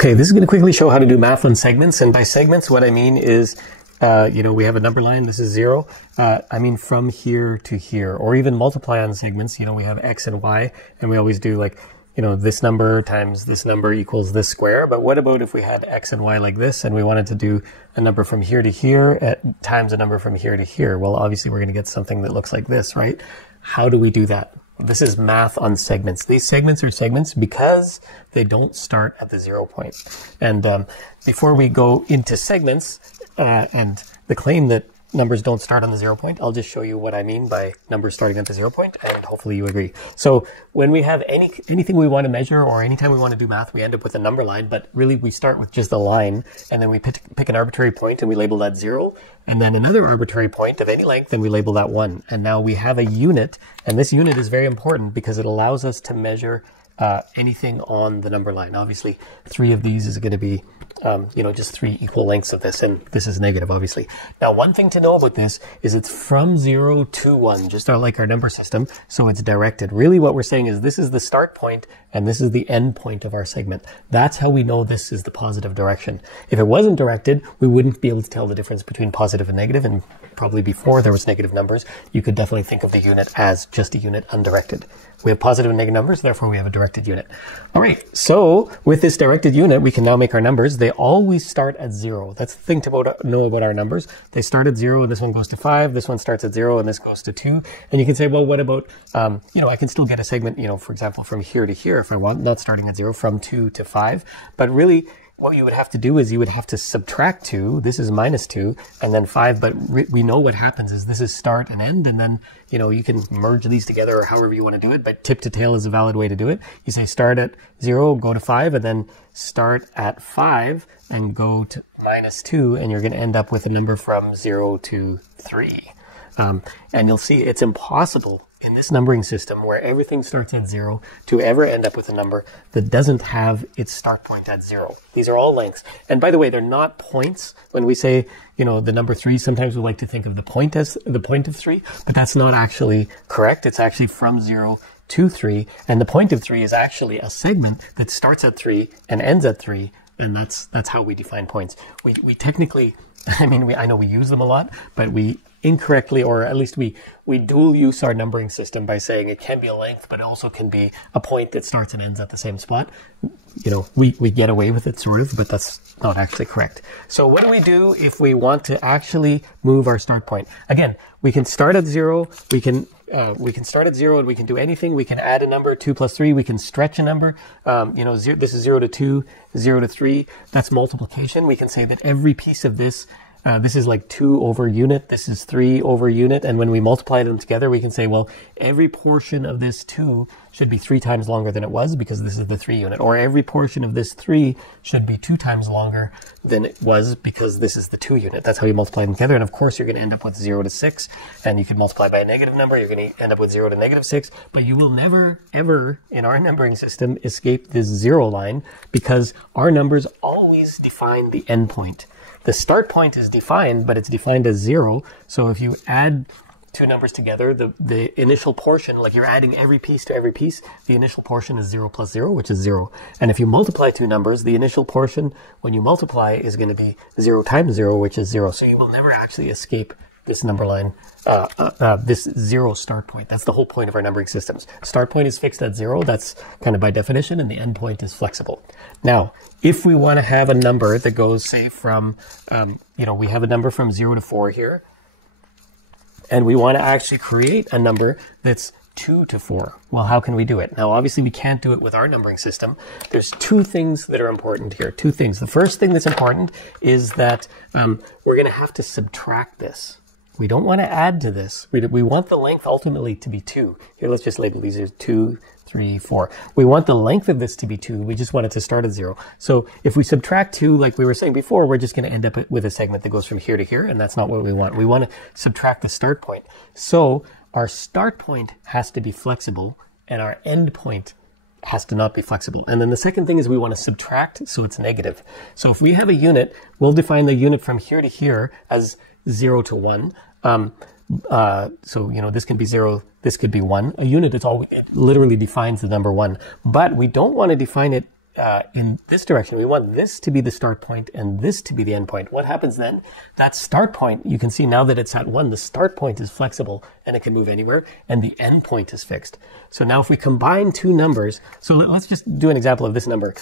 Okay, this is going to quickly show how to do math on segments. And by segments, what I mean is, we have a number line. This is 0. I mean from here to here, or even multiply on segments. We have x and y, and we always do like, this number times this number equals this square. But what about if we had x and y like this, and we wanted to do a number from here to here times a number from here to here? Well, obviously, we're going to get something that looks like this, right? How do we do that? This is math on segments. These segments are segments because they don't start at the 0 point. And before we go into segments and the claim that numbers don't start on the 0 point, I'll just show you what I mean by numbers starting at the 0 point, and hopefully you agree. So when we have anything we want to measure, or anytime we want to do math, we end up with a number line, but really we start with just a line, and then we pick an arbitrary point and we label that 0, and then another arbitrary point of any length, and we label that 1. And now we have a unit, and this unit is very important because it allows us to measure anything on the number line. Obviously, 3 of these is going to be, just 3 equal lengths of this, and this is negative, obviously. Now, one thing to know about this is it's from 0 to 1, just like our number system, so it's directed. Really, what we're saying is this is the start point, and this is the end point of our segment. That's how we know this is the positive direction. If it wasn't directed, we wouldn't be able to tell the difference between positive and negative, and probably before there was negative numbers, you could definitely think of the unit as just a unit undirected. We have positive and negative numbers, therefore we have a directed unit. All right, so with this directed unit, we can now make our numbers. They always start at 0. That's the thing to know about our numbers. They start at 0, this one goes to 5, this one starts at 0, and this goes to 2. And you can say, well, what about, I can still get a segment, for example, from here to here if I want, not starting at 0, from 2 to 5. But really, what you would have to do is you would have to subtract 2. This is minus 2, and then 5. But we know what happens is this is start and end, and then, you can merge these together or however you want to do it. But tip to tail is a valid way to do it. You say start at 0, go to 5, and then start at 5 and go to minus 2, and you're going to end up with a number from 0 to 3. And you'll see it's impossible in this numbering system where everything starts at 0 to ever end up with a number that doesn't have its start point at 0. These are all lengths. And by the way, they're not points. When we say, the number 3, sometimes we like to think of the point as the point of 3, but that's not actually correct. It's actually from 0 to 3. And the point of 3 is actually a segment that starts at 3 and ends at 3. And that's how we define points. We technically, I know we use them a lot, but we incorrectly, or at least we dual use our numbering system by saying it can be a length, but it also can be a point that starts and ends at the same spot. We get away with it sort of, but that's not actually correct. So what do we do if we want to actually move our start point? Again, we can start at 0. We can start at 0 and we can do anything. We can add a number, 2 plus 3. We can stretch a number. This is 0 to 2, 0 to 3. That's multiplication. We can say that every piece of this, this is like 2 over unit. This is 3 over unit. And when we multiply them together, we can say, well, every portion of this 2 should be 3 times longer than it was because this is the 3 unit. Or every portion of this 3 should be 2 times longer than it was because this is the 2 unit. That's how you multiply them together. And of course, you're going to end up with 0 to 6. And you can multiply by a negative number. You're going to end up with 0 to negative 6. But you will never, ever, in our numbering system, escape this 0 line because our numbers always define the endpoint. The start point is defined, but it's defined as 0. So if you add 2 numbers together, the initial portion, like you're adding every piece to every piece, the initial portion is 0 plus 0, which is 0. And if you multiply 2 numbers, the initial portion, when you multiply, is going to be 0 times 0, which is 0. So you will never actually escape this number line, this 0 start point. That's the whole point of our numbering systems. Start point is fixed at 0. That's kind of by definition, and the end point is flexible. Now, if we want to have a number that goes, say, from, we have a number from 0 to 4 here, and we want to actually create a number that's 2 to 4. Well, how can we do it? Now, obviously, we can't do it with our numbering system. There's 2 things that are important here. 2 things. The first thing that's important is that we're going to have to subtract this. We don't want to add to this. We want the length ultimately to be 2. Here, let's just label these as 2, 3, 4. We want the length of this to be 2. We just want it to start at 0. So if we subtract 2, like we were saying before, we're just going to end up with a segment that goes from here to here, and that's not what we want. We want to subtract the start point. So our start point has to be flexible, and our end point has to not be flexible. And then the second thing is we want to subtract so it's negative. So if we have a unit, we'll define the unit from here to here as 0 to 1. This can be 0, this could be 1. A unit, it literally defines the number 1. But we don't want to define it in this direction. We want this to be the start point and this to be the end point. What happens then? That start point, you can see now that it's at 1, the start point is flexible and it can move anywhere, and the end point is fixed. So now if we combine two numbers, so let's just do an example of this number.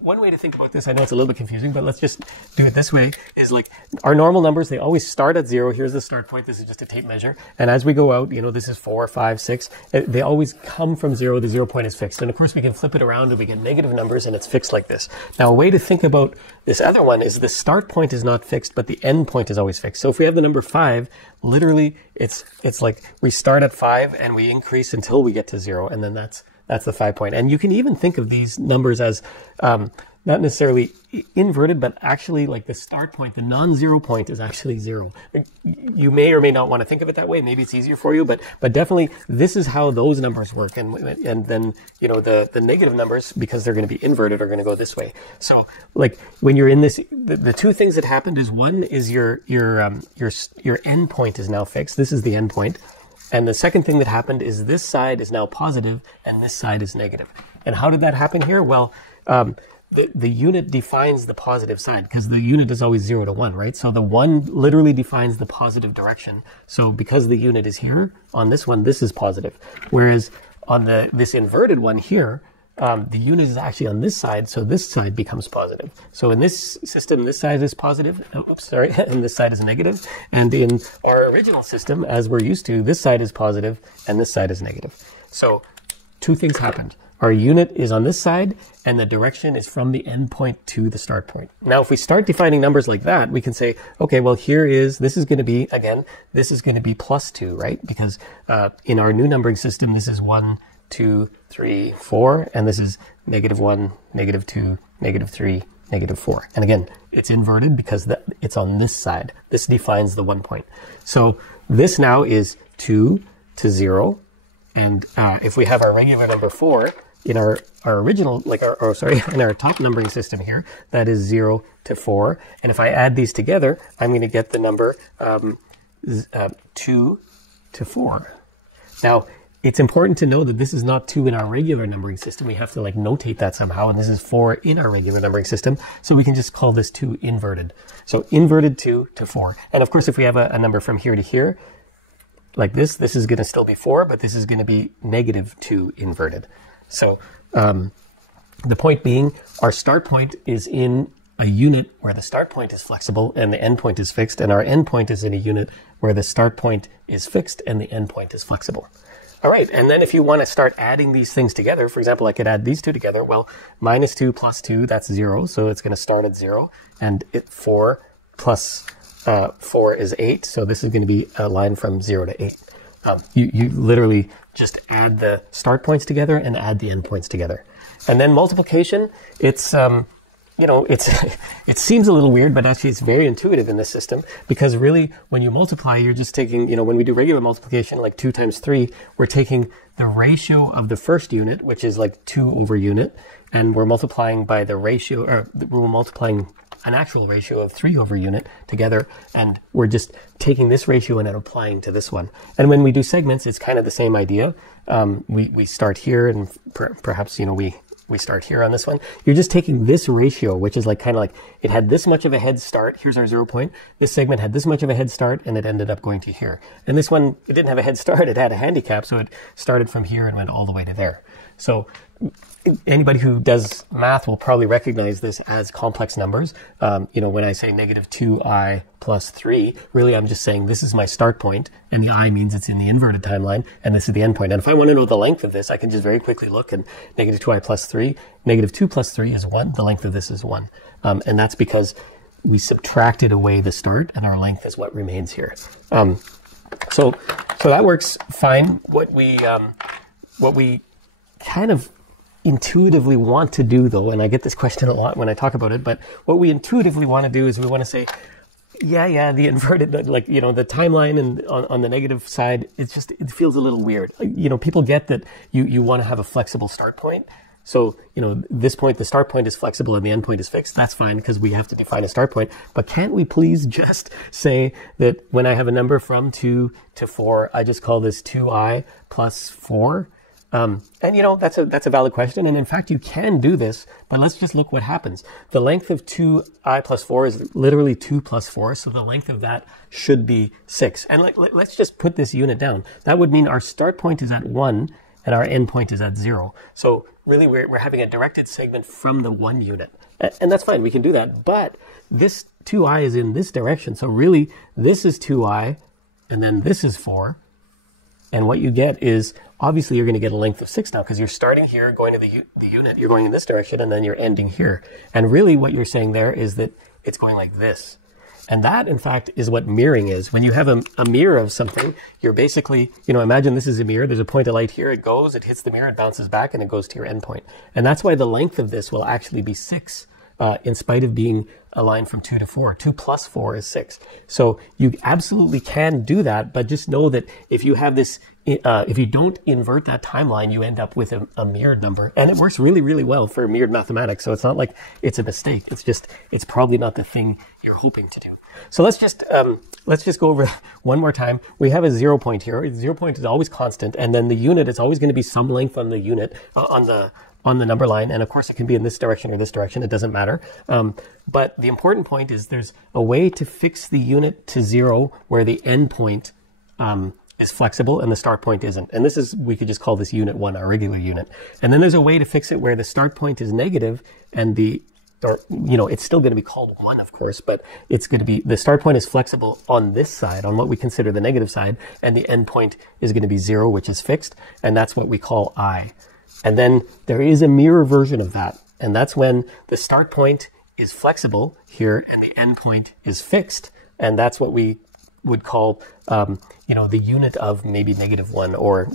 One way to think about this, I know it's a little bit confusing, but let's just do it this way, is like our normal numbers, they always start at 0. Here's the start point. This is just a tape measure. And as we go out, this is 4, 5, 6. They always come from 0. The 0 point is fixed. And of course, we can flip it around and we get negative numbers and it's fixed like this. Now, a way to think about this other one is the start point is not fixed, but the end point is always fixed. So if we have the number 5, literally, it's like we start at 5 and we increase until we get to 0. And then that's the 5 point. And you can even think of these numbers as not necessarily inverted, but actually like the start point, the non-zero point is actually 0. You may or may not want to think of it that way. Maybe it's easier for you, but definitely this is how those numbers work. And then, the negative numbers, because they're going to be inverted, are going to go this way. So like when you're in this, the two things that happened is one is your end point is now fixed. This is the end point. And the second thing that happened is this side is now positive and this side is negative. And how did that happen here? Well, the unit defines the positive side because the unit is always 0 to 1, right? So the 1 literally defines the positive direction. So because the unit is here, on this one, this is positive. Whereas on this inverted one here, the unit is actually on this side, so this side becomes positive. So in this system, this side is positive, and this side is negative. And in our original system, as we're used to, this side is positive and this side is negative. So two things happened. Our unit is on this side, and the direction is from the end point to the start point. Now, if we start defining numbers like that, we can say, okay, well, this is going to be, again, this is going to be plus 2, right? Because in our new numbering system, this is 1, 2, 3, 4, and this is -1, -2, -3, -4. And again, it's inverted because it's on this side. This defines the 1 point. So this now is 2 to 0. And if we have our regular number 4, in our original, in our top numbering system here, that is 0 to 4. And if I add these together, I'm going to get the number 2 to 4. Now, it's important to know that this is not 2 in our regular numbering system. We have to notate that somehow. And this is 4 in our regular numbering system. So we can just call this 2 inverted. So inverted 2 to 4. And of course, if we have a number from here to here, like this is going to still be 4, but this is going to be -2 inverted. So the point being, our start point is in a unit where the start point is flexible and the end point is fixed, and our end point is in a unit where the start point is fixed and the end point is flexible. All right, and then if you want to start adding these things together, for example, I could add these two together. Well, -2 plus 2, that's 0, so it's going to start at 0, and 4 plus 4 is 8, so this is going to be a line from 0 to 8. You literally just add the start points together and add the end points together. And then multiplication, it seems a little weird, but actually it's very intuitive in this system, because really when you multiply, you're just taking, when we do regular multiplication, like 2 times 3, we're taking the ratio of the first unit, which is like 2 over unit, and we're multiplying by the ratio, or we're multiplying an actual ratio of 3 over unit together, and we're just taking this ratio and then applying to this one. And when we do segments, it's kind of the same idea. We start here, and perhaps we start here on this one. You're just taking this ratio, which is kind of like it had this much of a head start. Here's our 0 point. This segment had this much of a head start, and it ended up going to here. And this one, it didn't have a head start. It had a handicap, so it started from here and went all the way to there. So anybody who does math will probably recognize this as complex numbers. When I say -2i plus 3, really I'm just saying this is my start point, and the I means it's in the inverted timeline, and this is the end point. And if I want to know the length of this, I can just very quickly look, and -2i plus 3, -2 plus 3 is 1. The length of this is 1. And that's because we subtracted away the start, and our length is what remains here. So that works fine. What we kind of intuitively want to do, though, and I get this question a lot when I talk about it, but what we intuitively want to do is we want to say, yeah, the inverted, the timeline and on the negative side, it feels a little weird. People get that you want to have a flexible start point. So, this point, the start point is flexible and the end point is fixed. That's fine because we have to define a start point. But can't we please just say that when I have a number from 2 to 4, I just call this 2i plus 4? And you know, that's a valid question. And in fact, you can do this, but let's just look what happens. The length of 2i plus 4 is literally 2 plus 4. So the length of that should be 6. And let's just put this unit down. That would mean our start point is at 1 and our end point is at 0. So really we're having a directed segment from the 1 unit. And that's fine. We can do that. But this 2i is in this direction. So really this is 2i and then this is 4. And what you get is, obviously you're going to get a length of 6 now because you're starting here, going to the unit, you're going in this direction, and then you're ending here. And really what you're saying there is that it's going like this. And that, in fact, is what mirroring is. When you have a mirror of something, you're basically, you know, imagine this is a mirror. There's a point of light here. It goes, it hits the mirror, it bounces back, and it goes to your endpoint. And that's why the length of this will actually be 6. In spite of being a line from 2 to 4. 2 plus 4 is 6. So you absolutely can do that, but just know that if you have this, if you don't invert that timeline, you end up with a mirrored number. And it works really, really well for mirrored mathematics. So it's not like it's a mistake. It's just, it's probably not the thing you're hoping to do. So let's just go over one more time. We have a 0 point here. The 0 point is always constant. And then the unit is always going to be some length on the unit, on the number line. And of course it can be in this direction or this direction. It doesn't matter. But the important point is there's a way to fix the unit to 0 where the end point is flexible and the start point isn't. And this is, we could just call this unit 1, our regular unit. And then there's a way to fix it where the start point is negative and it's still going to be called 1, of course, but it's going to be, the start point is flexible on this side, on what we consider the negative side, and the end point is going to be 0, which is fixed. And that's what we call I. And then there is a mirror version of that. And that's when the start point is flexible here and the end point is fixed. And that's what we would call, the unit of maybe -1 or,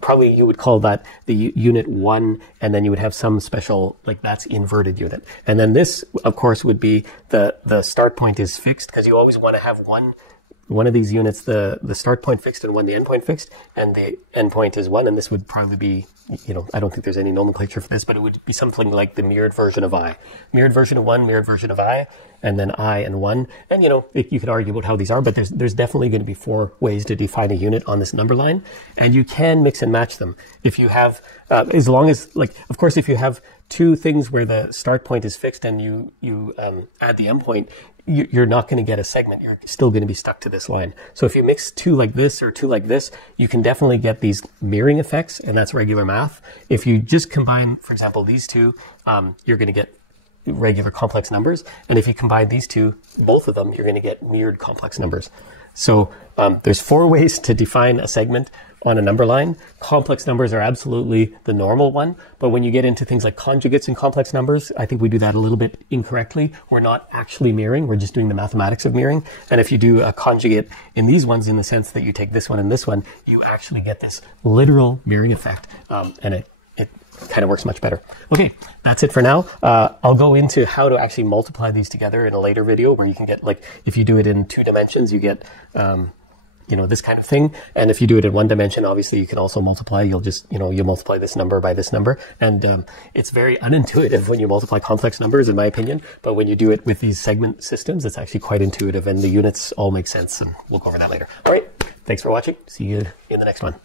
probably you would call that the unit 1. And then you would have some special, like that's inverted unit. And then this, of course, would be the start point is fixed because you always want to have one of these units, the start point fixed and one the end point fixed, and the end point is 1. And this would probably be, I don't think there's any nomenclature for this, but it would be something like the mirrored version of I. Mirrored version of 1, mirrored version of I, and then I and 1. And, you could argue about how these are, but there's definitely going to be 4 ways to define a unit on this number line. And you can mix and match them. If you have, as long as, of course, if you have 2 things where the start point is fixed and you add the end point, you're not going to get a segment. You're still going to be stuck to this line. So if you mix 2 like this or 2 like this, you can definitely get these mirroring effects, and that's regular math. If you just combine, for example, these 2, you're going to get regular complex numbers. And if you combine these 2, both of them, you're going to get mirrored complex numbers. So there's 4 ways to define a segment on a number line. Complex numbers are absolutely the normal one. But when you get into things like conjugates and complex numbers, I think we do that a little bit incorrectly. We're not actually mirroring. We're just doing the mathematics of mirroring. And if you do a conjugate in these ones, in the sense that you take this one and this one, you actually get this literal mirroring effect. And it kind of works much better. Okay, that's it for now. I'll go into how to actually multiply these together in a later video where you can get, if you do it in 2 dimensions, you get, this kind of thing. And if you do it in 1 dimension, obviously you can also multiply. You'll just, you multiply this number by this number. And it's very unintuitive when you multiply complex numbers, in my opinion. But when you do it with these segment systems, it's actually quite intuitive and the units all make sense. And we'll go over that later. All right. Thanks for watching. See you in the next one.